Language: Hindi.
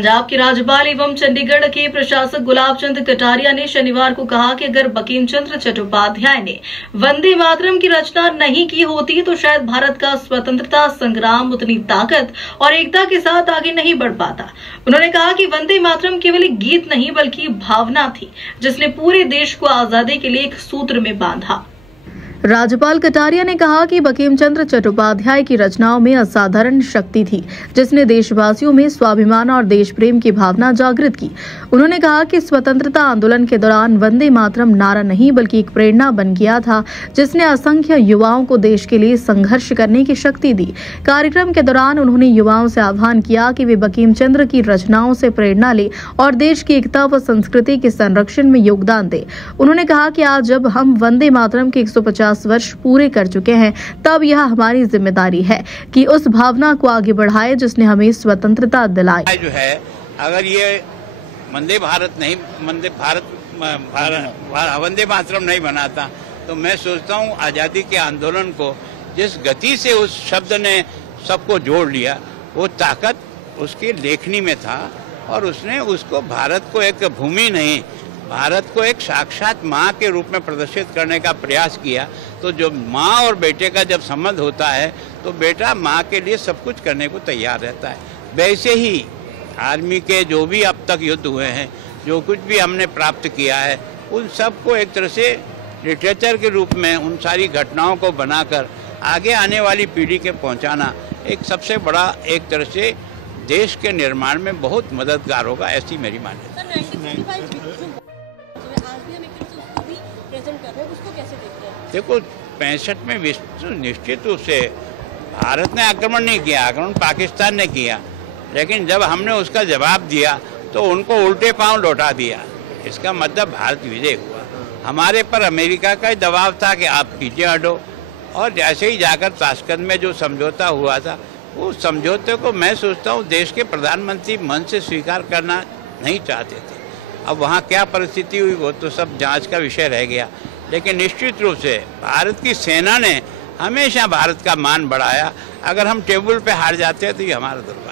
पंजाब के राज्यपाल एवं चंडीगढ़ के प्रशासक गुलाब चंद कटारिया ने शनिवार को कहा कि अगर बंकिम चंद्र चट्टोपाध्याय ने वंदे मातरम की रचना नहीं की होती तो शायद भारत का स्वतंत्रता संग्राम उतनी ताकत और एकता के साथ आगे नहीं बढ़ पाता। उन्होंने कहा कि वंदे मातरम केवल एक गीत नहीं बल्कि भावना थी जिसने पूरे देश को आजादी के लिए एक सूत्र में बांधा। राज्यपाल कटारिया ने कहा कि बंकिम चंद्र चट्टोपाध्याय की रचनाओं में असाधारण शक्ति थी जिसने देशवासियों में स्वाभिमान और देश प्रेम की भावना जागृत की। उन्होंने कहा कि स्वतंत्रता आंदोलन के दौरान वंदे मातरम नारा नहीं बल्कि एक प्रेरणा बन गया था जिसने असंख्य युवाओं को देश के लिए संघर्ष करने की शक्ति दी। कार्यक्रम के दौरान उन्होंने युवाओं से आह्वान किया कि वे बंकिम चंद्र की रचनाओं से प्रेरणा ले और देश की एकता व संस्कृति के संरक्षण में योगदान दे। उन्होंने कहा कि आज जब हम वंदे मातरम के 150 वर्ष पूरे कर चुके हैं तब यह हमारी जिम्मेदारी है कि उस भावना को आगे बढ़ाए जिसने हमें स्वतंत्रता दिलाई। जो है अगर ये वंदे मातरम नहीं बनाता तो मैं सोचता हूँ आजादी के आंदोलन को जिस गति से उस शब्द ने सबको जोड़ लिया वो ताकत उसकी लेखनी में था और उसने उसको भारत को एक भूमि नहीं भारत को एक साक्षात माँ के रूप में प्रदर्शित करने का प्रयास किया। तो जो माँ और बेटे का जब संबंध होता है तो बेटा माँ के लिए सब कुछ करने को तैयार रहता है। वैसे ही आर्मी के जो भी अब तक युद्ध हुए हैं, जो कुछ भी हमने प्राप्त किया है, उन सब को एक तरह से लिटरेचर के रूप में उन सारी घटनाओं को बनाकर आगे आने वाली पीढ़ी के पहुँचाना एक सबसे बड़ा एक तरह से देश के निर्माण में बहुत मददगार होगा, ऐसी मेरी मान्यता है। देखो 65 में निश्चित रूप से भारत ने आक्रमण नहीं किया, आक्रमण पाकिस्तान ने किया, लेकिन जब हमने उसका जवाब दिया तो उनको उल्टे पांव लौटा दिया। इसका मतलब भारत विजय हुआ। हमारे पर अमेरिका का ही दबाव था कि आप पीछे हटो, और जैसे ही जाकर ताशकंद में जो समझौता हुआ था उस समझौते को मैं सोचता हूँ देश के प्रधानमंत्री मन से स्वीकार करना नहीं चाहते थे। अब वहाँ क्या परिस्थिति हुई वो तो सब जांच का विषय रह गया, लेकिन निश्चित रूप से भारत की सेना ने हमेशा भारत का मान बढ़ाया। अगर हम टेबल पे हार जाते हैं तो ये हमारा दुर्भाग्य।